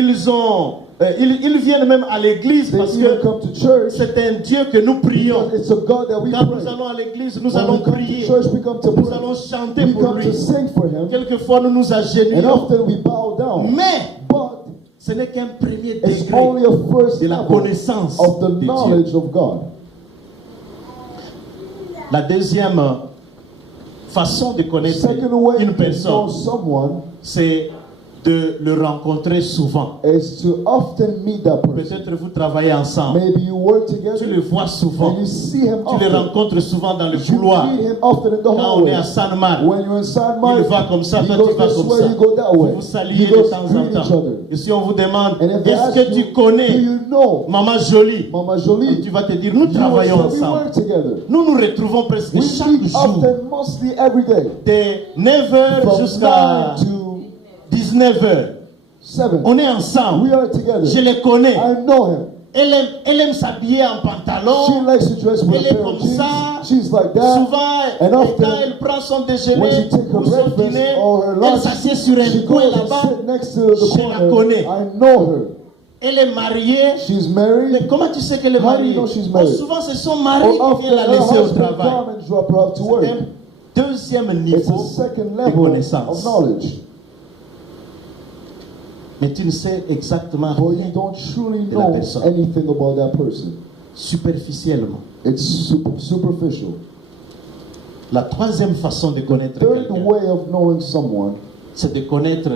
ils viennent même à l'église They parce even que come to church c'est un Dieu que nous prions. because it's a God that we Quand pray. nous allons à l'église, nous When allons we come to prier. church, we come to Nous pray. allons chanter We pour come lui. to sing for Him. Quelquefois, nous nous And agenouillons. often we bow down. Mais But ce n'est qu'un premier it's degré only a first de la level connaissance of the de Dieu. knowledge of God. La deuxième façon de connaître Second way une to know personne, someone c'est de le rencontrer souvent. is to often meet that person. Peut-être vous travaillez ensemble. Maybe you work Tu together le vois souvent. and you see him Tu le often. rencontres souvent dans le You couloir. meet him often in the Quand on est à hallway. San Marc, When you're in San Mark, il va comme ça, you toi go tu vas this comme way, ça. you go that Vous way. vous saluez You de go temps en greet each temps. other. Et si on vous demande, And if they est-ce ask que tu you, do connais you know Maman Jolie? Mama Jolie? Tu vas te dire, nous You will travaillons say we ensemble. work together. Nous nous retrouvons presque We chaque meet jour, often, mostly every day. de 9h From jusqu'à 9 to 19h. 7. On est ensemble. We are together. Je les connais. I know him. Elle aime s'habiller en She pantalon. likes to dress with Elle a est pair comme of jeans. ça. She's like that. Souvent, And often, quand elle prend son when déjeuner she takes her ou son breakfast dîner, or her elle lunch, s'assied sur she un coin goes and là-bas. sit next to the Je la corner. connais. I know her. Elle est mariée. She's Mais married. comment tu sais qu'elle est How do you mariée? know she's Oh, married? souvent, c'est son mari Or qui often vient her la laisser au husband travail. come and drop her off to work. C'est un deuxième It's niveau a second de level connaissance. of knowledge. Mais tu ne sais exactement But rien you don't truly de la know personne. anything about that person. Superficiellement. It's superficial. La troisième façon de connaître Third quelqu'un, way of knowing someone c'est de connaître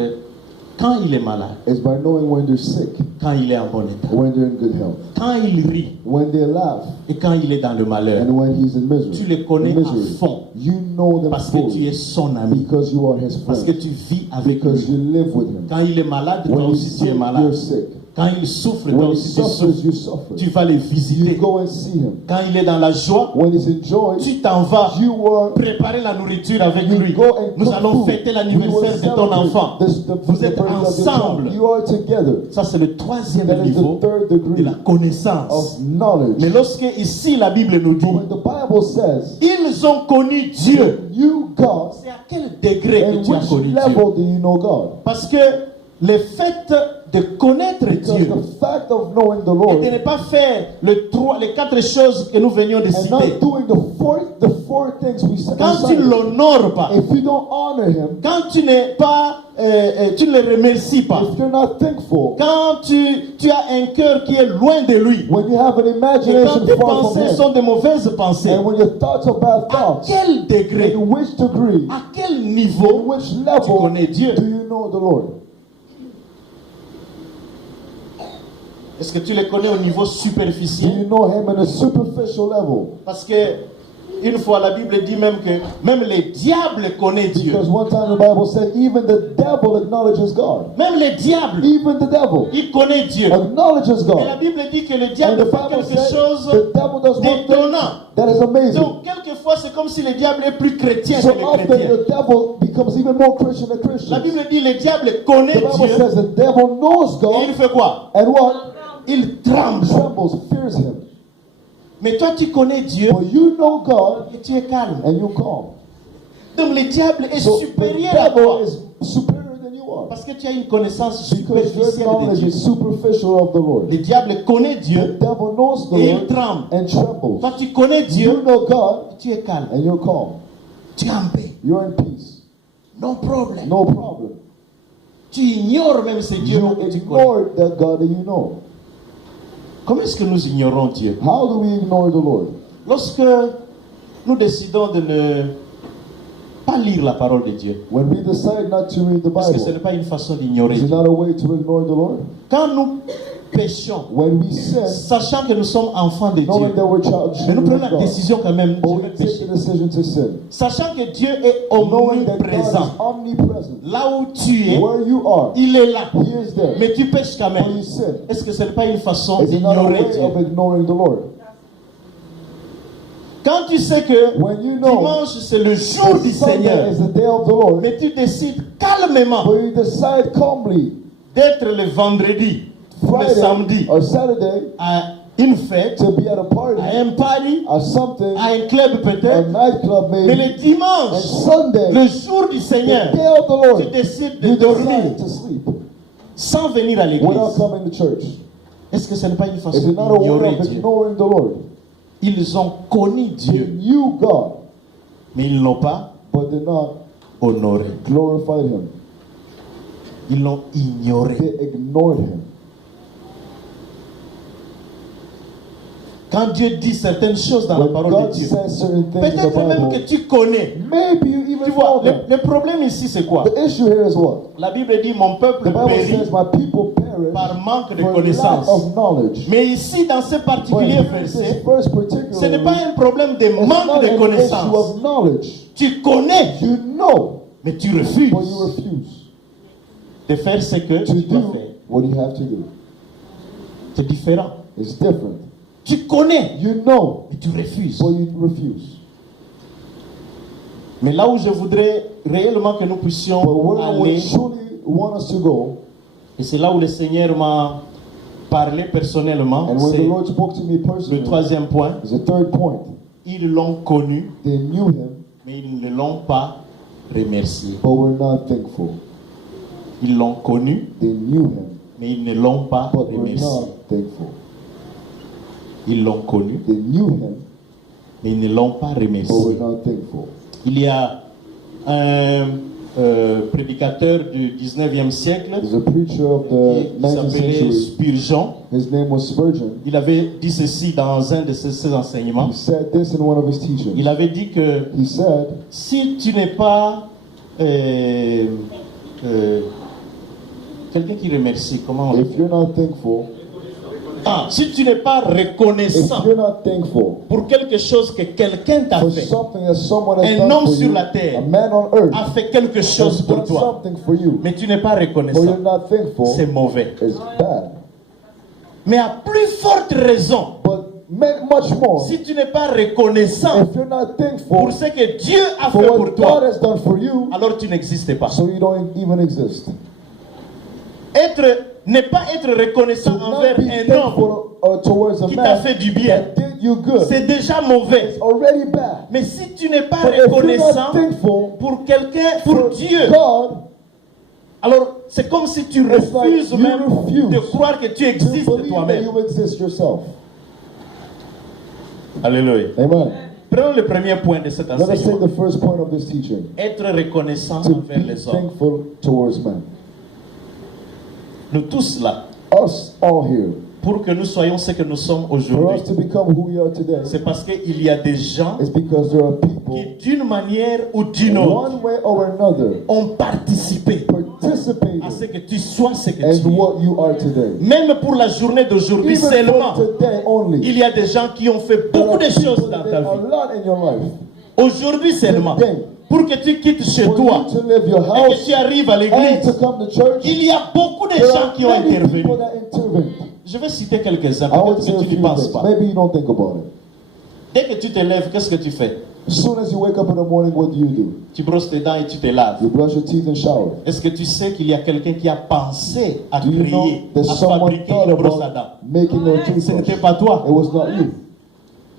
quand il est malade, is by knowing when they're sick, quand il est en bon état, when they're in good health, quand il rit when they laugh, et quand il est dans le malheur. and when he's in misery. Tu les connais in à misery. fond You know them parce que tu es fully son ami, because you are his parce que friend, tu vis avec because lui. you live with him. Quand il est malade, toi When he's aussi tu es sick, malade. you're sick. Quand il souffre, toi When he aussi tu suffers, souffres. you suffer. Tu vas le You visiter. go and see him. Quand il est dans la joie, When he's in joy, tu t'en vas you are préparer la nourriture avec you lui. go and Nous cook allons food. fêter We l'anniversaire will de ton celebrate enfant. Vous êtes the birth of your ensemble. child. You are together. Ça, c'est le troisième That is niveau the third de degree la connaissance. of knowledge. Mais lorsque ici la Bible nous dit, But when the Bible says, ils ont connu Dieu, you God, c'est à quel degré and que tu as which connu Dieu? level do you know God? Parce que le fait de connaître Because Dieu the fact of knowing the et Lord de ne pas faire les quatre choses que nous venions de and citer, not doing the four things we said, quand tu ne l'honores pas, if you don't honor Him, quand tu n'es pas, tu ne le remercies pas, if you're not thankful, quand tu as un cœur qui est loin de lui, when you have an et quand imagination tes far from pensées Him, sont de mauvaises pensées, and when your thoughts are bad à thoughts, quel degré, in which degree, à quel in niveau which tu level connais Dieu? do you know the Lord? Est-ce que tu le connais au niveau Do superficiel? you know Him on a superficial level? Parce que une fois la Bible dit même que même les diables connaissent Dieu. Because one time the Bible said even the devil acknowledges God. Même les diables, Even the devil ils connaissent Dieu. acknowledges Et la God. Bible dit que le And diable the fait Bible quelque said chose the devil does one thing d'étonnant. that is amazing. Donc quelquefois c'est comme si le diable est plus chrétien So que le often chrétien. the devil becomes even more Christian than La Christian. Bible dit le diable The connaît Bible Dieu says the devil knows et il God fait quoi? and what? Il tremble. Trembles, fears Him. Mais toi tu connais Dieu But you know God et tu es calme. and you calm. Donc le diable est So the supérieur à devil toi is superior than you are. parce que tu as une connaissance Because your superficielle de knowledge Dieu. is superficial of the Lord. Le diable connaît The Dieu devil knows the et il Lord tremble. and trembles. Toi tu connais Dieu, You know God tu es calme. and you're calm. Tu es en paix. You're in peace. Non problème. No problem. Tu ignores même ce Dieu You que tu connais. ignore that God that you know. Comment est-ce que nous ignorons Dieu? How do we ignore the Lord? Lorsque nous décidons de ne pas lire la parole de Dieu, When we decide not to read the est-ce que ce n'est Bible, pas une façon d'ignorer is it Dieu? not a way to ignore the Lord? Quand nous péchons, When we sin, sachant que nous sommes enfants de knowing Dieu, that we're mais nous children prenons of la God, décision quand même, but je we vais take pécher. the decision to sin, Sachant que Dieu est knowing that God omniprésent. is omnipresent. Là où tu es, Where you are, il est là. He is there. Mais tu pêches quand But you même. sin. Est-ce que ce n'est pas une façon Is it not a d'ignorer way Dieu? of ignoring the Lord? Quand tu sais que When you know dimanche c'est le jour du Sunday Seigneur, is the day of the Lord, mais tu décides calmement but you decide calmly d'être le vendredi ou le Friday samedi or Saturday à une fête, to be at a party, à un party, at something, à un club a peut-être, nightclub mais maybe, le and dimanche, Sunday, le jour du the Seigneur, day of the tu Lord, décides de you dormir. decide to sleep. sans venir à l'église, without coming to church? est-ce que ce n'est pas une Is façon it not a way d'ignorer of Dieu? ignoring the Lord? Ils ont connu They Dieu, knew God, mais ils n'ont pas but did not honoré. glorify Him. Ils l'ont ignoré. They ignored Him. Quand Dieu dit certaines choses dans la When parole God de Dieu, says certain things in the peut-être même que Bible, tu connais. maybe you Tu even vois, know them. le problème ici c'est quoi? The issue here is what? La Bible dit mon peuple The Bible périt says, my people perish par manque de for lack connaissance. of knowledge. Mais ici, dans ce But particulier here in verset, this verse ce particularly, n'est pas un problème de it's manque not de an issue connaissance. of knowledge. Tu connais, You know, mais tu refuses but you refuse de faire ce que to tu dois do faire. what you have to do. C'est différent. It's different. Tu connais, You know, mais tu refuses. but you refuse. Mais là où je voudrais réellement que nous puissions But where I would aller, truly want us to go, et c'est là où le Seigneur m'a parlé personnellement, and when the c'est Lord spoke to me le personally, troisième point. is the third point. Ils l'ont connu, They knew Him, mais ils ne l'ont pas remercié. but were not thankful. Ils l'ont connu, They knew Him, mais ils ne l'ont pas but were remercié. not thankful. Ils l'ont connu, They knew Him, mais ils ne l'ont pas but were remercié. not thankful. Il y a un prédicateur du 19e siècle There's a preacher of the qui 19th s'appelait century. Spurgeon. His name was Spurgeon. Il avait dit ceci dans un de ses enseignements. He said this in one of his teachings. Il avait dit que He said, si tu n'es pas quelqu'un qui remercie, comment on dit? if you're not thankful, Si tu n'es pas if reconnaissant you're not thankful pour quelque chose que quelqu'un t'a for fait, something that someone has un done homme for sur you, la terre a man on earth a fait quelque chose has pour done toi, something for you, mais tu n'es pas but reconnaissant, you're not thankful, c'est mauvais. it's bad. Mais à plus forte raison, But much more, si tu n'es pas reconnaissant if you're not thankful pour ce que Dieu a for fait pour what God toi, has done for you, alors tu n'existes pas. so you don't even exist. Ne pas être To reconnaissant not envers be un homme thankful towards a qui t'a man fait du bien, that did you good, c'est déjà mauvais. it's already bad. Mais si tu n'es pas But if you're reconnaissant not thankful pour quelqu'un, pour for Dieu, God, alors c'est comme si tu It's like refuses you même refuse de croire que tu to existes believe that toi-même. you exist yourself. Alléluia. Amen. Prenons le premier point de cet Let us take enseignement. the first point of this teaching. Être reconnaissant To envers be les hommes. thankful towards men. Nous tous là, Us all here, pour que nous soyons ce que nous sommes for aujourd'hui, us to become who we are today, c'est parce qu'il y a des gens it's because there are people, qui d'une manière ou d'une autre one way or another, ont participé participated à ce que tu sois ce que in tu es. what you are today. Même pour la journée d'aujourd'hui Even seulement, for today only, il y a des gens qui ont fait there beaucoup are de choses people dans that ta did a vie. lot in your life. Aujourd'hui seulement, Today, pour que tu quittes chez for toi you to live your et que house tu arrives à and l'église, to come to church, il y a beaucoup de there gens are qui ont many intervenu. people that intervened. Je vais citer quelques-uns, I want peut-être to say que a tu n'y few penses things. pas. Maybe you don't think about it. Dès que tu te lèves, qu'est-ce que tu fais? As soon as you wake up in the morning, what do? Tu brosses tes dents et tu te laves. You brush your teeth and shower. Est-ce que tu sais qu'il y a quelqu'un qui a pensé à Do you know créer, that à someone fabriquer thought une brosse à about dents? making a Ce n'était toothbrush? pas toi. It was not you.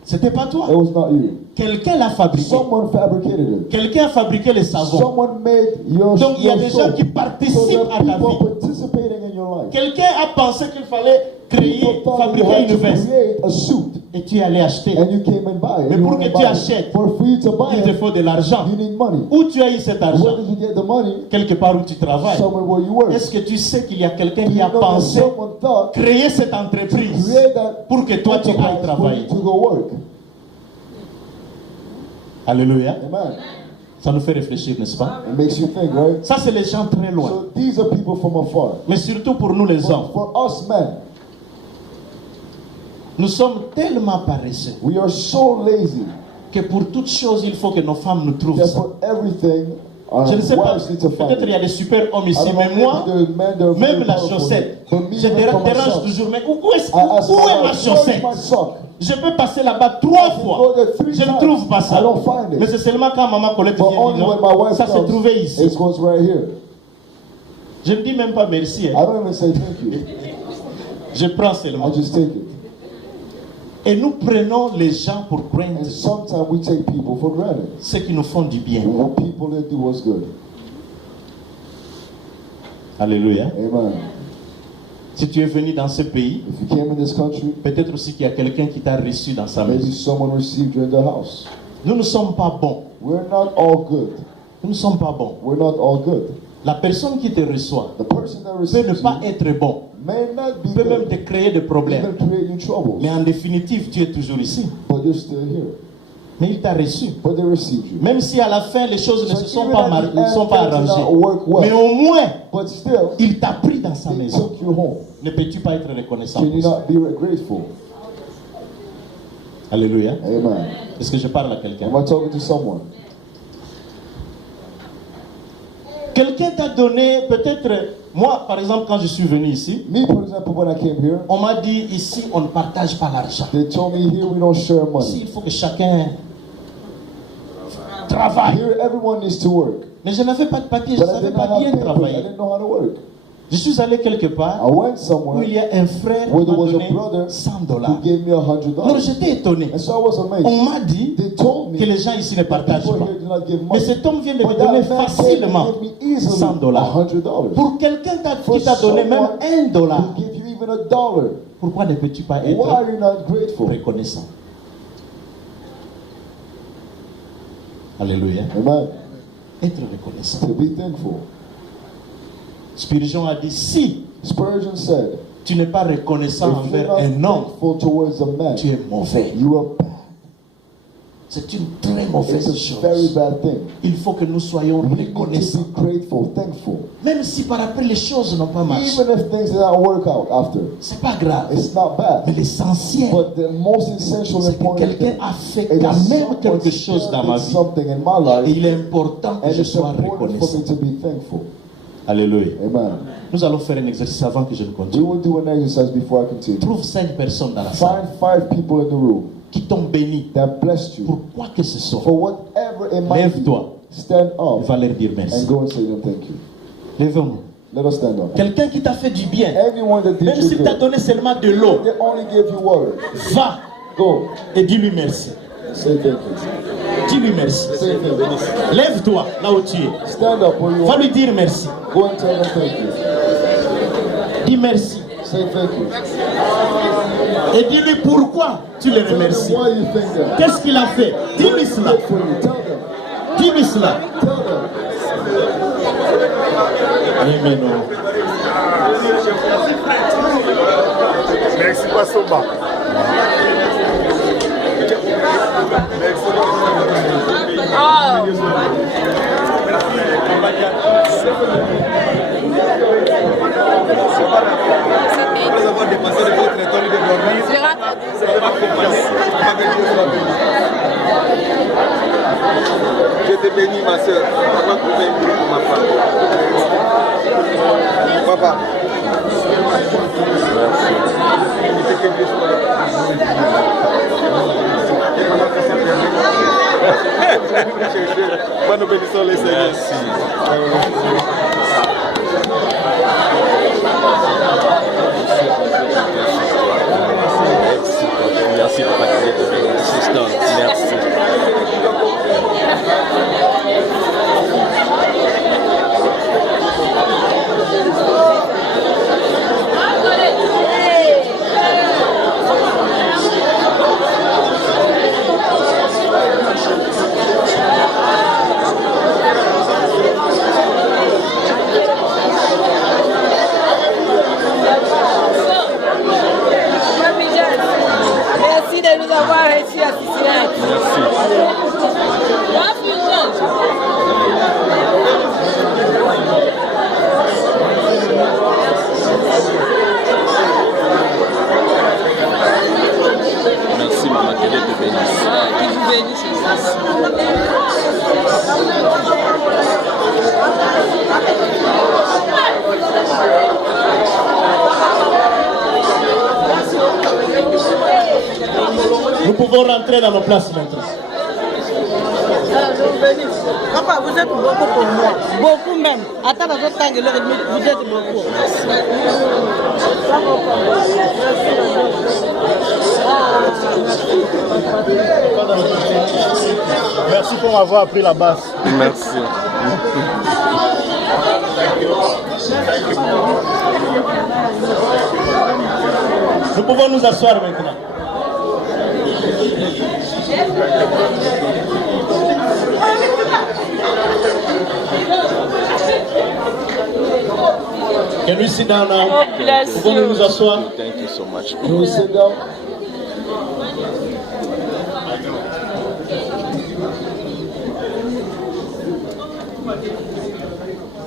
C'était pas toi. It was not you. Quelqu'un l'a fabriqué. Someone fabricated it. Quelqu'un a fabriqué les savons. Someone made your Donc il y a des gens soap. qui So participent there à are ta people vie. participating in your life. Quelqu'un a pensé qu'il fallait créer, People thought you fabriquer had une to veste. create a suit, Et tu es allé acheter. and you came and buy it. Mais You pour went que and tu buy it. achètes, For you to buy Il te it, faut de l'argent. you need money. Où tu as eu cet argent? Where did you get the money? Quelque part où tu travailles. Somewhere where you work. Est-ce que tu sais qu'il y a quelqu'un Do qui you a know that pensé someone thought créer cette entreprise create that pour que toi tu ailles enterprise for travailler? you to go work? Alléluia. Amen. Ça nous fait réfléchir, n'est-ce pas? It makes you think, right? Ça, c'est les gens très loin. So these are people from afar. Mais surtout pour nous les hommes. For us men, Nous sommes tellement paresseux we are so lazy que pour toute chose, il faut que nos femmes nous trouvent that ça. for everything, our Je ne sais pas, wives need to find peut-être il y a it. des super hommes I ici, don't know, mais moi, maybe the men that are même very la powerful, chaussette, but me, je even for dérange myself, toujours. Mais où est-ce I ask où my est wife, ma where's chaussette? my sock? Je peux passer là-bas 3 fois. go there 3 Je ne times. trouve pas ça. I don't find it. Mais c'est seulement quand maman Colette But vient only dire, when my wife ça s'est comes, trouvé ici. it goes right here. Je ne dis même pas merci. I don't even say thank you. Je prends I seulement. just take it. Et nous prenons les gens pour And granted, sometimes we take people for granted. ceux qui nous font du bien. The people that do us good. Alléluia. Amen. Si tu es venu dans ce pays, If you came in this country, peut-être aussi qu'il y a quelqu'un qui t'a reçu dans sa maybe maison. someone received you in the house. Nous ne sommes pas bons. We're not all good. Nous ne sommes pas bons. We're not all good. La personne qui te reçoit The person that peut receives ne pas you être bon. may not be Peut même te good, créer des problèmes. even create you troubles, Mais en définitive, tu es toujours ici. but you're still here. Mais il t'a reçu. But they received you. Même si à la fin, les choses ne So se sont even pas, at the ne sont end, pas things did not arrangées. work well. Mais au moins, But still, il t'a pris dans sa they maison. took you home. Ne peux-tu pas être reconnaissant Can pour you ça? not be grateful? Alléluia. Amen. Est-ce que je parle à quelqu'un? Am I talking to someone? Quelqu'un t'a donné, peut-être, moi par exemple, quand je suis venu ici, Me, for example, when I came here, on m'a dit ici, on ne partage pas l'argent. they told me here we don't share Ici, money. il faut que chacun travaille. Here everyone needs to work. Mais je n'avais pas de papier, je ne But I savais did pas not bien have papers. I travailler. didn't know how to work. Je suis allé quelque I part went où somewhere il y a un frère qui where m'a there was a donné brother 100 who dollars. gave me Alors $100. j'étais étonné. And so I was amazed. On m'a dit They told me que les gens ici ne that partagent people pas. here do not give Mais money. cet homme vient de me But donner that man facilement gave me easily 100 dollars. $100. Pour quelqu'un For qui t'a donné même someone 1 dollar, who gave you even $1, pourquoi ne peux-tu pas why être are you not grateful? reconnaissant? Alléluia. Amen. Être reconnaissant. To be thankful. Spurgeon a dit, si Spurgeon said, tu n'es pas reconnaissant if you're envers not un homme, thankful towards a man, tu es mauvais. you are bad. C'est une très mauvaise It's a very chose. bad thing. Il faut que nous soyons We need to reconnaissants. be grateful, thankful. Même si par après les choses n'ont pas marché. Even if things did not work out after, C'est pas grave. it's not Mais bad. l'essentiel, But the most essential, c'est que important quelqu'un thing a fait is quand that même someone quelque chose dans ma did vie. something in my Et life, il est important que and je it's sois important for reconnaissant. me to be thankful. Alléluia. Amen. Nous allons faire un exercice avant que je ne We continue. will do an exercise before I continue. Trouve 5 personnes dans la salle Find 5 people in the room qui t'ont béni that blessed pour you quoi que ce soit. for whatever it might be. Lève-toi. Stand Il up va leur dire and merci. go and say them thank you. Lève-nous. Let us stand up. Quelqu'un qui t'a fait du bien, Anyone that did même you s'il t'a good, donné seulement de l'eau, they only gave you water. va Go. et dis-lui merci. Say thank you. Dis-lui merci. Say thank you. Lève-toi là où tu es. Stand up where you Va are. lui dire merci. Go and tell them thank you. Dis merci. Say thank you. Et dis-lui pourquoi tu le Tell them remercies. why you thank them. Qu'est-ce qu'il a fait? Dis-lui cela. Good for you. Tell them. Dis-lui cela. Tell them. Amen. Merci, Pastor Ba. Après avoir dépassé le votre temps de dormir, c'est pas confiance. Je te bénis, ma soeur. Papa, trouver un bruit pour ma femme. Papa. Moi, nous bénissons les Seigneurs. Merci, papa, merci. Merci de nous avoir réussi à Merci, maman, que Dieu te bénisse. Que vous bénisse. Nous pouvons rentrer dans nos places maintenant. Papa, vous êtes beaucoup pour moi. Beaucoup même. Attends, dans votre temps, vous êtes beaucoup. Merci pour m'avoir appris la basse. Merci. Nous pouvons nous asseoir maintenant. Can we sit down now? God bless Pouvons-nous nous you. asseoir? Thank you so much. Can we sit down?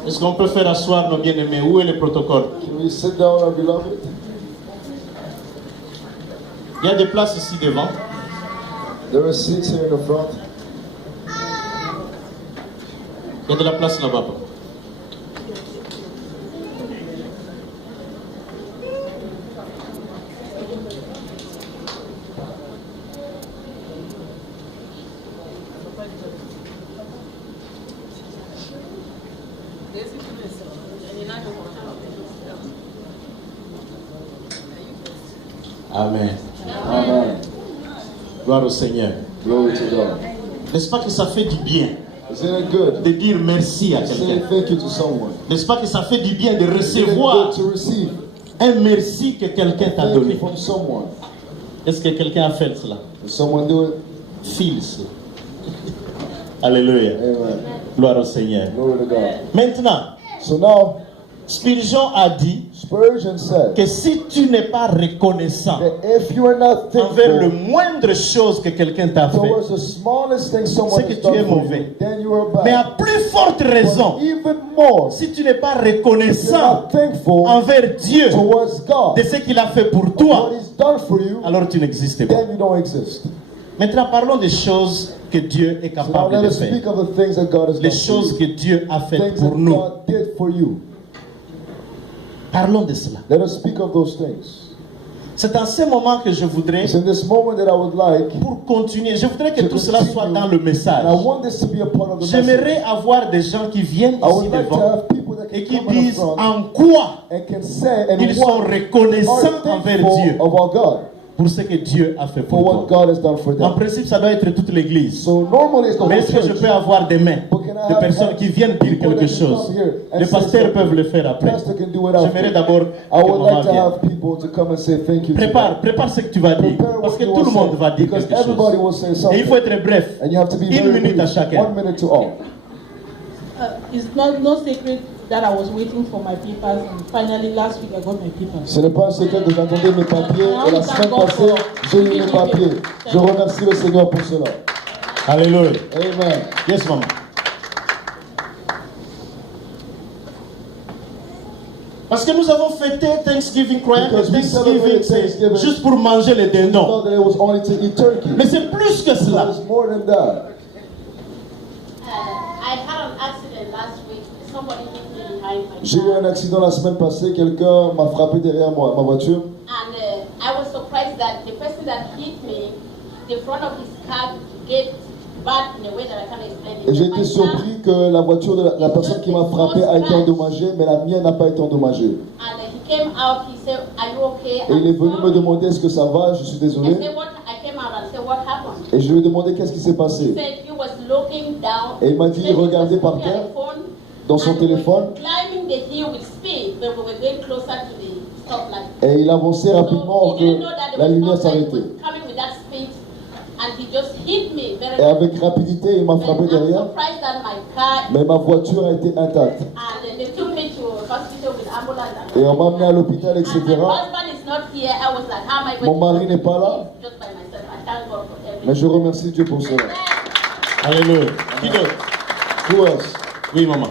Est-ce qu'on peut faire asseoir nos bien-aimés? Où est le protocole? Can we sit down, our beloved? Il y a des places ici devant. There are seats here in the front. Il y a de la place là-bas. Amen. Amen. Gloire au Seigneur. Glory to God. N'est-ce pas que ça fait du bien Isn't it good de dire merci à to say quelqu'un? thank you to someone? N'est-ce pas que ça fait du bien de Isn't it recevoir good to receive un merci que quelqu'un t'a thank donné? you from someone? Est-ce que quelqu'un a fait cela? Did someone do it? File cela. Alléluia. Amen. Gloire au Seigneur. Glory to God. Maintenant, So now, Spurgeon a dit Spurgeon said que si tu n'es pas reconnaissant that if you are not envers le thankful moindre chose que quelqu'un t'a fait, towards the smallest thing someone c'est que has tu es done for mauvais. you, then you are mais à bad. plus forte raison, But even more, si tu n'es pas if you're reconnaissant not thankful envers Dieu towards God, de ce qu'il a fait pour what toi, He's done for you, alors tu n'existes pas. then you don't exist. Maintenant, parlons des choses que Dieu est So now capable let de us faire. speak of the things that God has Les done choses for que you. Dieu a faites Things pour that nous. God did for you. Parlons de cela. Let us speak of those things. C'est en ce moment que je voudrais, It's in this moment that I would like, pour continuer, je voudrais que to tout cela soit continue, dans le message. and I want this to be a part of the message. J'aimerais avoir des gens qui viennent I ici would like to devant have people that et can qui come in the disent front en quoi and can say and ils sont what reconnaissants are envers thankful Dieu of our God pour ce que Dieu a fait for pour what toi. God has done for En them. principe, ça doit être toute l'église. So normally it's the Mais whole est-ce que je church. peux avoir des mains But can I de have personnes qui viennent dire people quelque that can chose? come here and Les say pasteurs something? peuvent le faire après. Pastor can do it J'aimerais after. d'abord I que would maman like to vienne. have people to come and say thank you to Prépare, God. prépare ce que tu vas dire. Prepare Parce what que you tout le will monde say, va dire because quelque everybody chose. will say Et il something. faut être bref. And you have to be Une very minute à brief. chacun. 1 minute to all. It's no secret that I was waiting for my papers, and finally last week I got my papers. Ce n'est pas un secret que j'attendais mes papiers et la semaine passée, j'ai eu mes papiers. Je remercie le Seigneur pour cela. Alléluia. Amen. Yes, maman. Parce que nous avons fêté Thanksgiving, croyant que Because we Thanksgiving, celebrate c'est Thanksgiving. juste pour manger les I dindons. thought that it was only to eat turkey. Mais c'est plus que But cela. it's more than that. I had an accident last week. Somebody hit me behind my J'ai eu un car. accident la semaine passée, quelqu'un m'a frappé derrière moi, ma voiture. And I was surprised that the person that hit me, the front of his car get bad in a way that I can't explain it. Et j'ai My été car- surpris que la voiture de la personne qui m'a frappé a été endommagée, mais la mienne n'a pas été endommagée. And he came out, he said, "Are you okay?" Et il est venu I'm me sorry. demander est-ce que ça va, je suis I désolé. said, "What?" I came out and said, "What happened?" Et je lui ai demandé qu'est-ce qui s'est He passé. said he was looking down. Et il m'a dit, He said he was regardez par looking at terre, the phone, dans son and we were téléphone. climbing the hill with speed, but we were getting closer to the stoplight. Et il avançait rapidement So he didn't que know that la there lumière was stoplight s'arrêtait. coming with that speed, and he just hit me very Et avec rapidité, il m'a frappé I'm derrière, surprised that my car, mais ma voiture a été intacte. and they took me to hospital with ambulance. Et on m'a emmené à l'hôpital, etc. And my husband is not here. I was like, how am I going Mon mari n'est pas là, just by myself? I thank God for everything. mais je remercie Dieu pour cela. Alléluia. Qui d'autre? Who else? Oui, maman.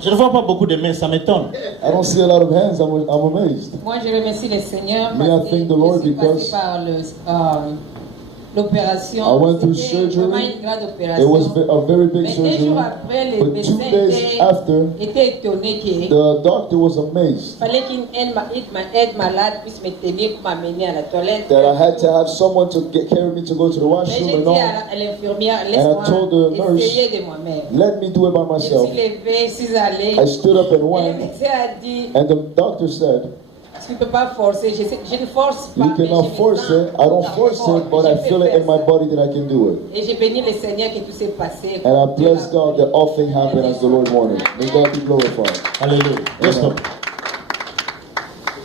Je ne vois pas beaucoup de mains, ça m'étonne. I don't see a lot of hands, I'm amazed. Moi, je remercie le Seigneur May I parce que thank the Lord je suis because passée par l'opération. I went through C'était surgery. vraiment une grande It was opération. a very big Mais 2 surgery, jours après, les but 2 médecins days after, étaient étonnés qu'il the doctor was amazed fallait qu'une aide malade puisse me tenir pour m'amener à la toilette. that I had to have someone to carry me to go to the Mais washroom j'ai and dit all. à l'infirmière, And I told the laisse-moi nurse, essayer de moi-même. Let me do it by Je me myself. suis levée, je suis allée. I stood up and Et le went, médecin a dit, and the doctor said, tu ne peux pas forcer. Je ne force pas. you mais cannot je me force sens it. I don't force fort, it, but je I peux feel it faire in my ça. body that I can do it. Et j'ai béni le Seigneur que tout s'est passé. And I bless God that all things happen as the Lord wanted. May God be glorified. Alléluia. Yes, Amen. stop.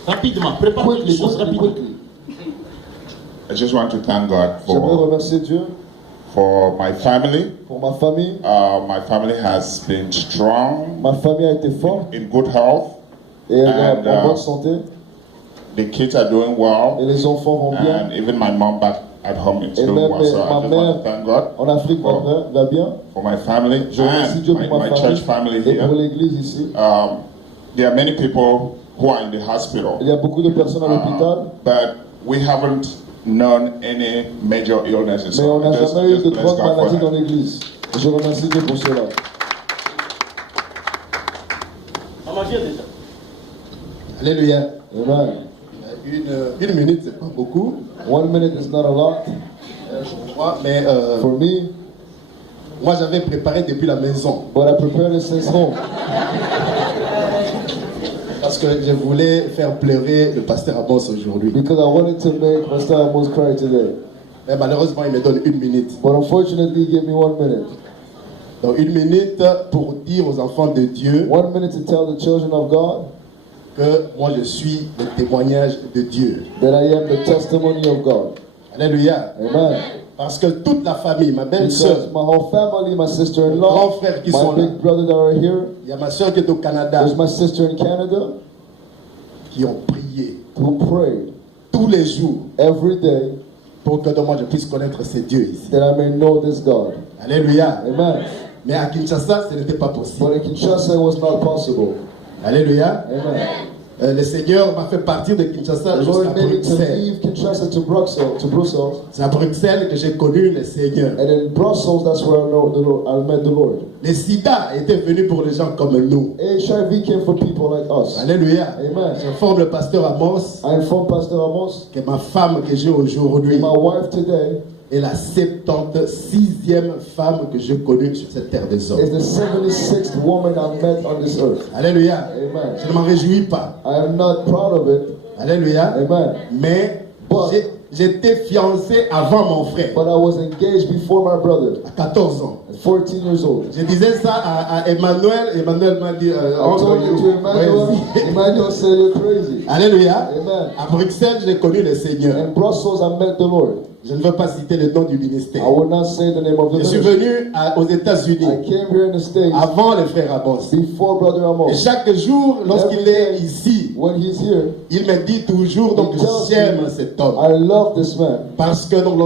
Rapidement, prépare les Quickly, choses quickly, rapidement. quickly. I just want to thank God J'aimerais remercier Dieu for my family. pour ma famille. My family has been strong, Ma famille a été forte in good health. et elle est And, en bonne santé. The kids are doing well, Et les enfants vont bien. and even my mom back at home is Et doing même well. So I ma just want to mère thank God en Afrique va bien. for my family Je remercie and Dieu pour my ma church family famille et pour here. l'église ici. There are many people who are in the hospital, Il y a beaucoup de personnes à l'hôpital, but we haven't known any major illnesses. mais on n'a Just jamais eu de bless grande God for maladie that. dans l'église. Et je remercie Dieu pour cela. On en vient déjà. Alléluia. Amen. Une minute, c'est pas beaucoup 1 minute is not a lot pour moi, mais for me, moi j'avais préparé depuis la maison but I prepared it since home parce que je voulais faire pleurer le pasteur Amos aujourd'hui. because I wanted to make Pastor Amos cry today. Mais malheureusement, il me donne une minute. But unfortunately, he gave me 1 minute. Donc une minute pour dire aux enfants de Dieu 1 minute to tell the children of God que moi je suis le témoignage de Dieu. that I am the testimony of God. Alléluia. Amen. Parce que toute la famille, ma belle-sœur, Because my whole family, my grands sister-in-law, frères qui sont my là, big brother that are here, il y a ma soeur qui est au Canada, there's my sister in Canada, qui ont prié who prayed tous les jours every day pour que moi je puisse connaître ce Dieu ici. that I may know this God. Alléluia. Amen. Mais à Kinshasa, ce n'était pas possible. But in Kinshasa, it was not possible. Alléluia. Amen. Le Seigneur m'a fait partir de Kinshasa The jusqu'à Lord made me to Bruxelles. leave Kinshasa to Brussels. C'est à Bruxelles que j'ai connu le Seigneur. And in Brussels, that's where I met the Lord. Le sida était venu pour les gens comme nous. HIV came for people like us. Alléluia. Amen. J'informe le pasteur Amos I informed Pastor Amos que ma femme que j'ai aujourd'hui my wife today est la 76e femme que j'ai connue sur cette terre des hommes. is the 76th woman I met on this earth. Alléluia. Amen. Je ne m'en réjouis pas. I am not proud of it. Alléluia. Amen. Mais But- j'étais fiancé avant mon frère, But I was engaged before my brother à 14 ans. at 14 years old. Je disais ça à Emmanuel. Emmanuel m'a dit, I told it to Emmanuel. Emmanuel said you're crazy. Alléluia. Amen. À Bruxelles, j'ai connu le Seigneur. In Brussels, I met the Lord. Je ne veux pas citer le nom du ministère. I will not say the name of the Je suis ministry. venu aux États-Unis I came here in the States avant le frère Amos. before Brother Et Amos. chaque jour, lorsqu'il est ici, When he's here, il me dit toujours, donc He tells j'aime me, cet homme. I love this man. Parce que donc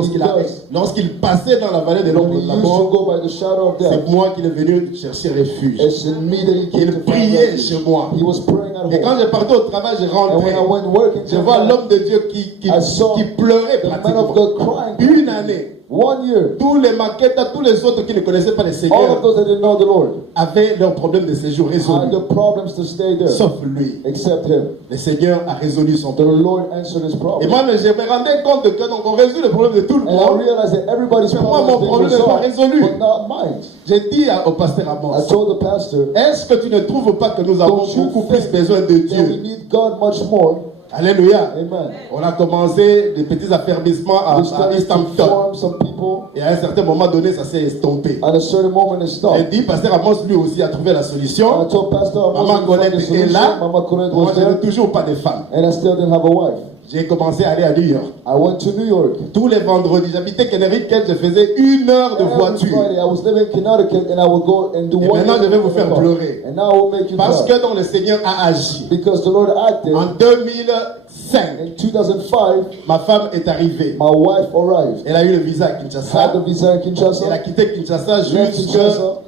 lorsqu'il passait dans la vallée de When l'ombre he de used la to mort, go by the shadow of death, c'est moi qui est venu chercher refuge. it's in me that he came Il to find priait refuge. chez moi. He was praying at Et quand home. je partais au travail, je And rentrais. when I went working, Je vois l'homme de Dieu qui I saw pleurait the man of pratiquement. God crying. Une année. 1 year. Tous les maquettes, tous les autres qui ne connaissaient pas le All of Seigneur those that didn't know the Lord avaient leurs problèmes de séjour had résolus. the problems to stay there, Sauf lui. except him. Le Seigneur a résolu son The problème. Lord answered his Et problem. moi, je me rendais compte que donc on résout le problème de tout le And I monde. realized that everybody's Mais moi, problem mon has been problème n'est pas resolved, résolu. but not mine. J'ai dit au pasteur I Amos, told the pastor est-ce que tu ne trouves pas que nous avons Don't you beaucoup plus think besoin de that we Dieu? need God much more. Alléluia. Amen. On a commencé des petits affermissements à We started East to Hampton. form some people. Et à un certain moment donné, ça s'est estompé. At a certain moment, it J'ai stopped. dit, pasteur Amos lui aussi a trouvé la solution. I told Pastor Amos Maman we found Colette the est solution. là. Mama Colette Moi, was je n'ai there, toujours pas de femme. and I still didn't have a wife. J'ai commencé à aller à New York. I went to New York. Tous les vendredis, j'habitais Connecticut, je faisais 1 heure de Every voiture. Friday, I was living in Connecticut, and I would go and do Et 1 maintenant, year je vais vous in faire the car. pleurer. And now I will make you Parce cry. que donc le Seigneur a agi. Because the Lord acted. En 2005, In 2005, ma femme est arrivée. my wife arrived. Elle a eu le visa à Had Kinshasa. the visa in Elle a Kinshasa, quitté Kinshasa left jusqu'à Kinshasa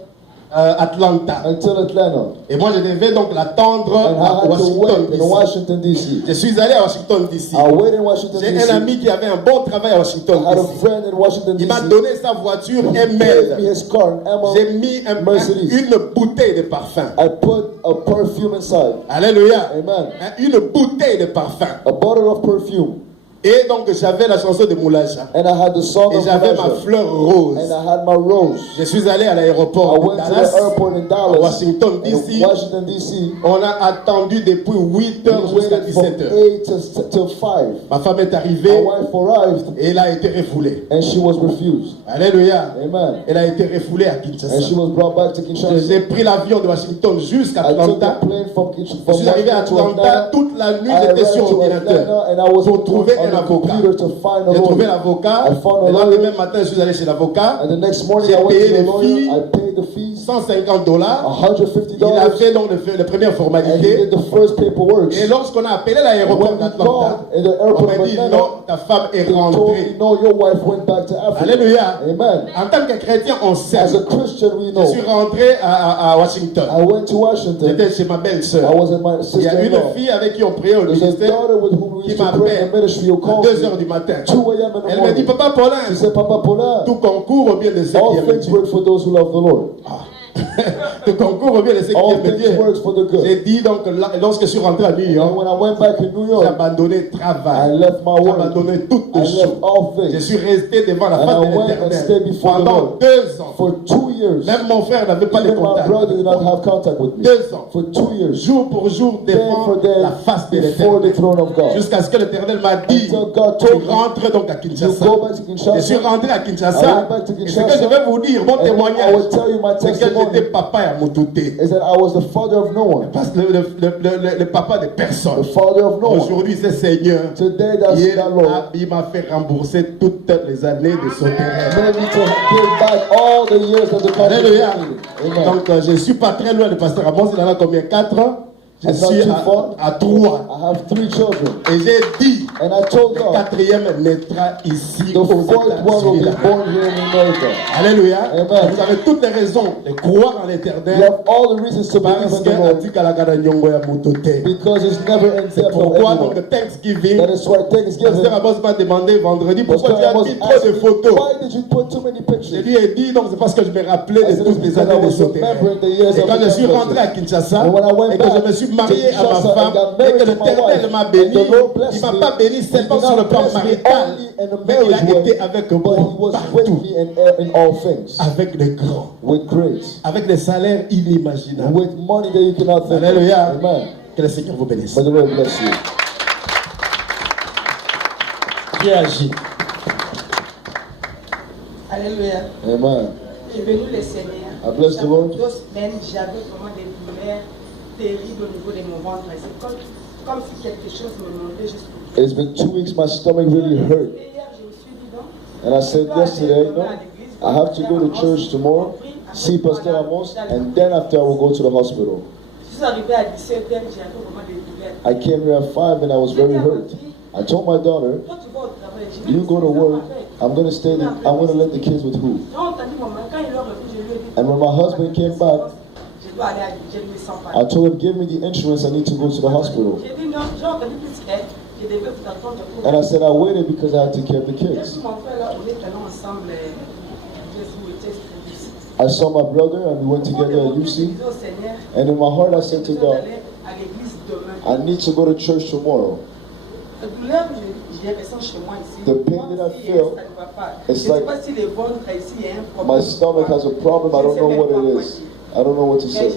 Atlanta. until Atlanta. Et moi, je devais donc l'attendre And I à had to Washington, wait in D.C. Washington, D.C. Je suis allé à Washington, D.C. I waited in Washington, J'ai D.C. un ami qui avait un bon travail à Washington, I had a D.C. friend in Washington, Il m'a D.C. donné sa voiture He gave me ML. his car, an J'ai Emma mis Mercedes. une bouteille de parfum. I put a perfume inside. Alléluia. Amen. Une bouteille de parfum. A bottle of perfume. Et donc j'avais la chanson de Moulaja. And I had the song Et of j'avais ma Elijah. fleur rose. And I had my rose. Je suis allé à I l'aéroport de went to the Dallas, airport in à Dallas, Washington DC. in Washington D.C. On a attendu depuis 8 We heures jusqu'à waited from 17 heures. 8 till 5. Ma femme est My arrivée wife arrived et elle a été refoulée. and she was refused. Alléluia. Amen. Elle a été refoulée à And she Kinshasa. was brought back to Kinshasa. J'ai pris l'avion de Washington jusqu'à I took Atlanta. the plane from Je Kinshasa suis arrivé à to Atlanta, Atlanta. toute la nuit I j'étais arrived sur to ordinateur Atlanta and I was pour trouver on un the avocat. computer to find a J'ai trouvé lawyer. l'avocat, I found a le lawyer. lendemain matin je suis allé chez l'avocat, And the next morning j'ai I went payé to the les lawyer. fees, I paid the fees, $150. $150. Il a fait donc les premières And he formalités. did the first paperwork. Et lorsqu'on a appelé l'aéroport When we d'Atlanta, called in the on airport m'a of dit Atlanta, non, ta femme est they told me, rentrée. no, your wife went back to Africa. Alléluia. Amen. En tant que chrétien, on sait. As a Christian, we Je know. suis rentré à Washington. I went to Washington. J'étais chez ma belle-sœur. I was at my Il y a une sister-in-law. fille avec qui on priait au There's a ministère daughter with whom we qui used to pray in m'appelle the ministry who à called 2 me. heures du matin. 2 a.m. in the Elle me dit, morning. Papa Paulin, She said, Papa Paula, tout concourt au bien de ceux qui all aiment things Dieu. work for those who love the Lord. Tout concourt au bien de ceux qui All aiment things Dieu. work for the good. J'ai dit donc, lorsque je suis rentré à New And York, when I went back in New j'ai York, abandonné le I travail. left my J'ai work. abandonné toutes I les choses. left all Je things. suis resté devant la And face I de went and stayed l'Éternel before the pendant Lord. 2 ans. For 2 years. Même mon frère n'avait pas de Even my contact. brother did not have contact with me. 2 ans. For 2 years. Jour pour jour Day devant for day, la face de before the l'Éternel. throne of God. Jusqu'à ce que l'Éternel m'a dit, Until God tu told me, rentres donc à you Kinshasa. go back to Je suis Kinshasa. rentré à I Kinshasa. went back to Et ce que Kinshasa. je vais vous dire, mon And I témoignage, will tell you my c'est que testimony. j'étais papa à Moutouté. Is that I was the father of no one. Parce que le papa de personne. The father of no one. Aujourd'hui, c'est Seigneur. Today, that's that Lord. Il m'a fait rembourser toutes les années de son terrain. Made me to give back all the years that the country Alléluia. Amen. Donc, je ne suis pas très loin de pasteur Amos. Il en a combien? 4 ans? Je I'm not suis too far. à 3. I have 3 children. Et j'ai dit, And I told le God, 4e naîtra ici the aux 4th one will be États-Unis. born here in America. Alléluia. Amen. Vous avez toutes les raisons de croire en You l'Éternel. have all the reasons to believe Parce in que the Lord. Because it's never in C'est depth of pourquoi donc anyone. le Thanksgiving, That is why Thanksgiving. pasteur Amos m'a demandé vendredi pourquoi Pastor tu as Amos mis trop asked de me, photos. why did you put too many Je pictures? lui ai dit, donc c'est parce que je me rappelais I de said, toutes les because I années de was son terrain. remembering the years Et of quand the je suis conversion. rentré à Kinshasa And when I went et que back je me suis marié to à ma Kinshasa femme and got et married que to my l'Éternel wife, m'a and béni, the Lord blessed il ne m'a me. pas béni He seulement did sur le not plan bless me marital, only in a mais il marriage a été way, avec but moi He was with partout, me in all things. avec les grands, With grace. avec des salaires inimaginables. With money that you cannot think of. Alléluia. Amen. Que le Seigneur vous bénisse. May the Lord bless you. Dieu agit. Alléluia. Amen. J'ai béni le Seigneur. I bless the Lord. 2 semaines, j'avais vraiment des douleurs terribles au niveau de mon ventre. C'est comme si quelque chose me montait jusqu'au pied. It's been 2 weeks, my stomach really hurt. Et hier, je me suis dit donc, And I said yesterday, no, I have to go to church tomorrow, see Pastor Amos, and then after I will go to the hospital. je suis arrivé à 17h, j'avais vraiment des douleurs. I came here at 5 and I was very hurt. I told my daughter, Toi, tu vas au travail. Je you dis, go to c'est work, avec. I'm going to stay there, I'm going to let the kids with who? Quand on t'a dit, maman, quand il est revenu, je lui ai dit, And when my husband came back, je dois aller à je ne me sens pas. I told him, give me the insurance, I need to go to the hospital. J'ai dit, non, j'ai entendu plus que je devais vous attendre pour. And I said, I waited because I had to care of the Et kids. puis mon frère, là, on est allés ensemble. I saw my brother and we went together at UC. And in my heart I said to God, I need to go to church tomorrow. The pain that I feel, it's like my stomach has a problem. I don't know what it is. I don't know what to say.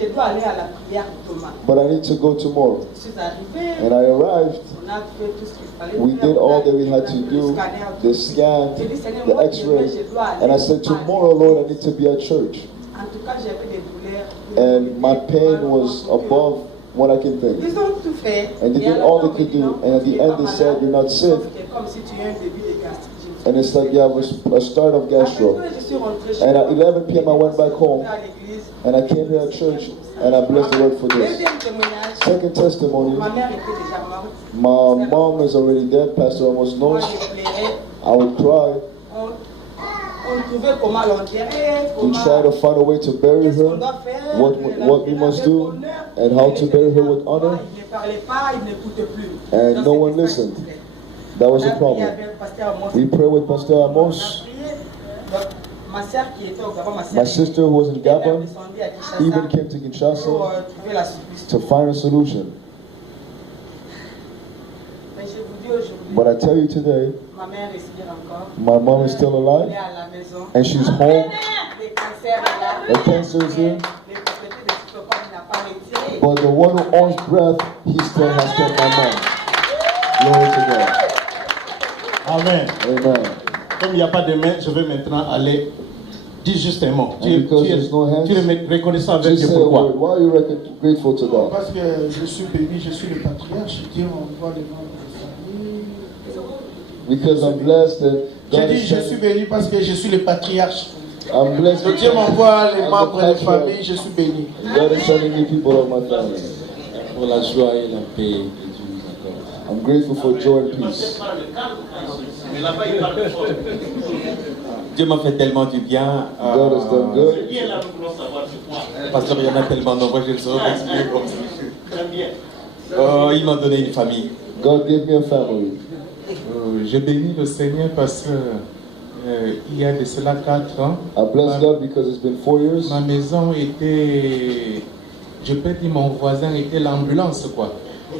But I need to go tomorrow. And I arrived. We did all that we had to do, the scan, the x-ray. And I said, tomorrow, Lord, I need to be at church. And my pain was above what I can think. And they did all they could do. And at the end they said, you're not sick. And it's like you have a start of gastro. And at 11 p.m. I went back home. And I came here at church. And I blessed the Lord for this. Second testimony. My mom is already dead. Pastor almost knows. I would cry. We try to find a way to bury her. What we must do. And how to bury her with honor. And no one listened. That was the problem. We pray with Pastor Amos. My sister who was in Gabon even came to Kinshasa to find a solution. Mais je vous dis aujourd'hui, But I tell you today, ma mère respire encore. my mom is still Elle alive est à la maison. and she's home. Le cancer est là. The cancer is here. Les propriétés de Cyclopam, il n'a pas retiré. But the one who owns breath, he still has kept my mom. Glory to God. Amen. Amen. Comme il n'y a pas de main, je vais maintenant aller dire juste un mot. Tu es reconnaissant avec Just Dieu say a pourquoi? word. Why are you grateful to God? Parce que je suis béni, je suis le patriarche. Dieu m'envoie les membres de famille. Because I'm blessed that J'ai God dit is je suis sending, béni parce que je suis le patriarche. I'm blessed Que Dieu because m'envoie les I'm membres the de famille, patriarch. je suis béni. God is sending me people of my family. Pour la joie et la paix que Dieu nous accorde. I'm grateful for joy and peace. Dieu m'a fait tellement du bien. God has done good. Parce qu'il y en a tellement nombreux, je ne saurais pas expliquer comme ça. Il m'a donné une famille. God gave me a family. Je bénis le Seigneur parce que il y a de cela 4 ans. I bless God because it's been 4 years. Ma maison était, je peux dire mon voisin était l'ambulance quoi.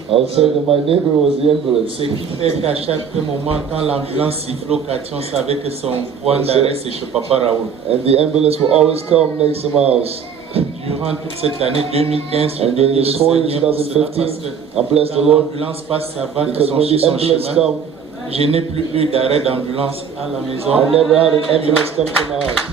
I would say that my neighbor was the ambulance. Ce qui fait qu'à chaque moment quand l'ambulance siffle au quartier, on savait que son point d'arrêt c'est chez Papa Raoul. And the ambulance will always come next to my house. Durant toute cette année 2015, je And bénis during le this whole year Seigneur pour cela 2015, parce que I bless the quand Lord l'ambulance passe, ça va que because son when sur the son ambulance chemin. come, Je n'ai plus eu d'arrêt d'ambulance à la maison. I never had an ambulance come to my house.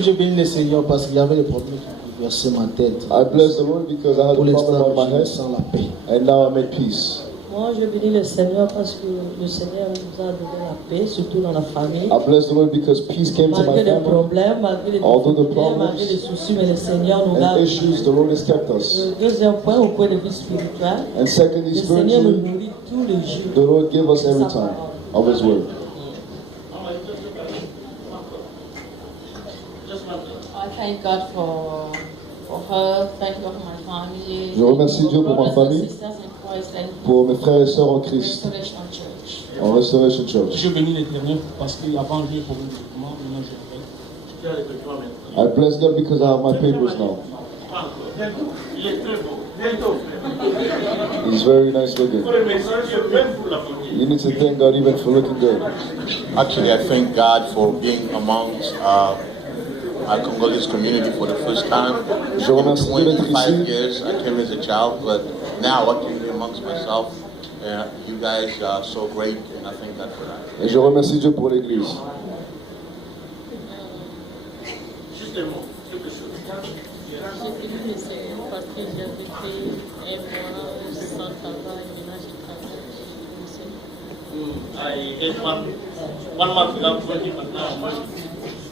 Je bénis le Seigneur parce qu'il y avait le problème qui versait ma tête. I bless the Lord because I had a Pour problem l'instant, on my je head, sens la paix. and now I'm at peace. Moi, je bénis le Seigneur parce que le Seigneur nous a donné la paix, surtout dans la famille. I bless the Lord because peace came to my Malgré les family. problèmes, malgré les Although the difficultés, malgré les problems soucis, mais le Seigneur nous a. and issues, the Lord has kept us. Le deuxième point, au point de vue spirituel, And secondly, le Seigneur nous spiritually, nourrit tous les jours. the Lord give us every time of His word. I thank God for her, thank God for my family. Je remercie Dieu pour ma famille, pour mes frères et sœurs en Christ, en Restoration Church. Je bénis l'Éternel parce qu'avant j'ai pour un document, maintenant je I bless God because I have my papers now. He's very nice looking. You need to thank God even for looking good. Actually, I thank God for being amongst our Congolese community for the first time. In 25 years, I came as a child, but now I can be amongst myself. You guys are so great, and I thank God for that. Et je remercie Dieu pour l'Église.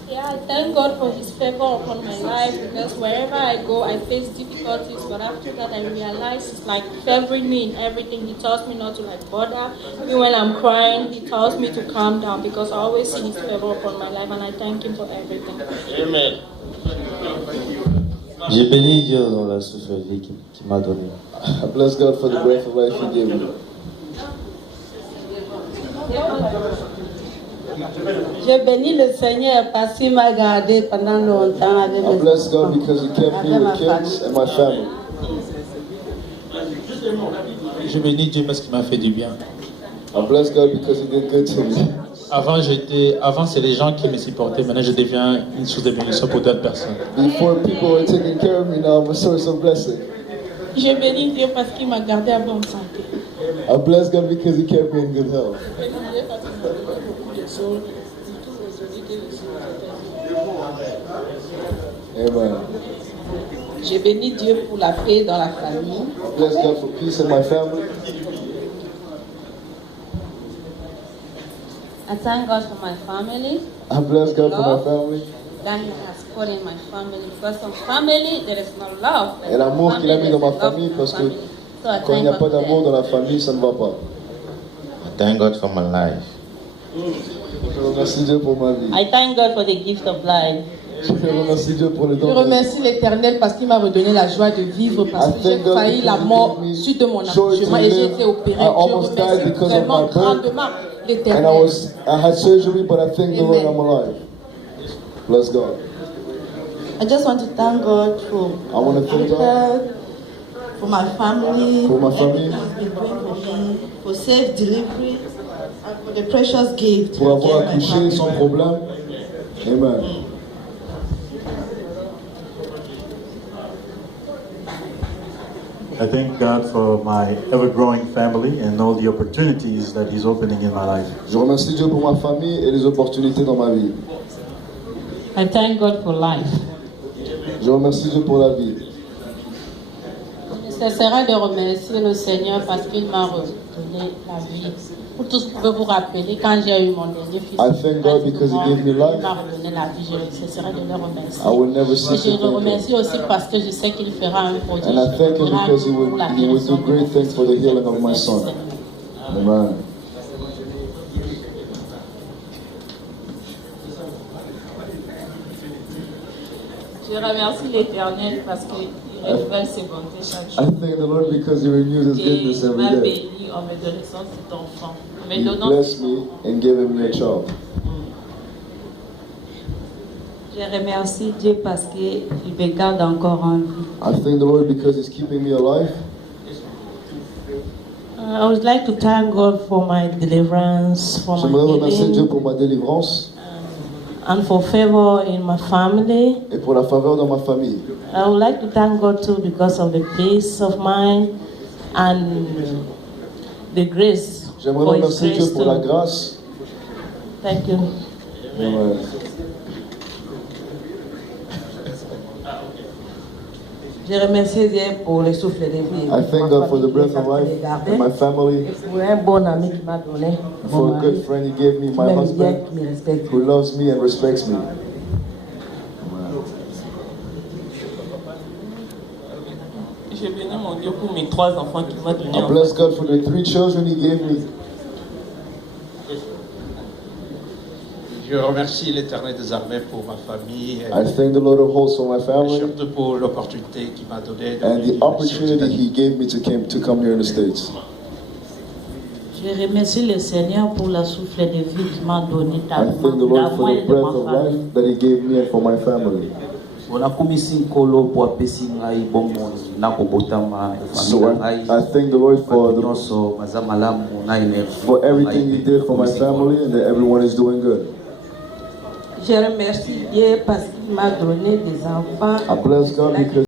Yeah, I thank God for His favor upon my life because wherever I go, I face difficulties. But after that, I realize He's like favoring me in everything. He tells me not to like bother. Even when I'm crying, He tells me to calm down because I always see His favor upon my life, and I thank Him for everything. Amen. J'ai béni Dieu dans la souffle de vie qui m'a donné. I bless God for the breath of life He gave me. Je bénis le Seigneur parce qu'il m'a gardé pendant longtemps avec I mes bless enfants, God because He kept me avec ma with kids famille. and my family. Je bénis Dieu parce qu'il m'a fait du bien. I bless God because He did good to me. Avant c'est les gens qui me supportaient, maintenant je deviens une source de bénédiction pour d'autres personnes. Before people were taking care of me, now I'm a source of blessing. Je bénis Dieu parce qu'il m'a gardé en bonne santé. I bless God because He kept me in good health. Amen. Je bénis Dieu pour la paix dans la famille. I bless God for peace in my family. I thank God for my family. I bless God for my family. That He has put in my family because from family there is no love. Et l'amour qu'il a mis dans ma famille, parce que quand il n'y a pas d'amour dans la famille, ça ne va pas. I thank God for my life. Je remercie Dieu pour ma vie. I thank God for the gift of life. Je remercie Dieu pour le don Je de la vie. remercie l'Éternel parce qu'il m'a redonné la joie de vivre parce que j'ai failli la mort suite de mon accouchement et j'ai été opérée. Je remercie vraiment grandement l'Éternel. And I had surgery, but I thank the Lord I'm alive. Bless God. I just want to thank God for I want to thank God For my family. For my family. For safe delivery. And for the precious gift. Pour avoir accouché sans problème. Amen. I thank God for my ever-growing family and all the opportunities that He's opening in my life. Je remercie Dieu pour ma famille et les opportunités dans ma vie. I thank God for life. Je remercie Dieu pour la vie. Je cesserai de remercier le Seigneur parce qu'il m'a redonné la vie. Pour tout ce que vous pouvez vous rappeler, quand j'ai eu mon dernier fils, I thank God because He gave me life. Il m'a redonné la vie, je cesserai de le remercier. I will never cease to Et je thank le Him. remercie aussi parce que je sais qu'il fera un prodige. And I thank Him because He will do great things for the healing of my son. Amen. Je remercie l'Éternel parce qu'il renouvelle ses bontés chaque jour. I thank the Lord because He renews His goodness Il every m'a day. béni en me donnant cet enfant. En me He donnant blessed me and gave me a child. Je remercie Dieu parce qu'il me garde encore en vie. I thank the Lord because He's keeping me alive. I would like to thank God for my deliverance, for J'aimerais my remercier Dieu healing, pour ma délivrance and for favor in my family. et pour la faveur dans ma famille. I would like to thank God too because of the peace of mind and the grace. J'aimerais for His remercier Dieu grace pour too. la grâce. Thank you. Amen. Je remercie Dieu pour le souffle de vie. I thank God for the breath of life and my family, Pour un bon ami qui m'a donné. for a good friend He gave me, my husband, who loves me and respects me. Je bénis mon Dieu pour mes 3 enfants qu'il m'a donnés. I bless God for the 3 children He gave me. Je remercie l'Éternel des armées pour ma famille. I thank the Lord of hosts for my Et family surtout pour l'opportunité qu'il m'a donnée. and the opportunity He gave me to come here in the States. Je remercie le Seigneur pour la souffle de vie qu'il m'a donné. I thank the Lord for the breath of life that He gave me and for my family. So I thank the Lord for everything He did for my family and that everyone is doing good. Je remercie Dieu parce qu'il m'a donné des enfants. I bless God because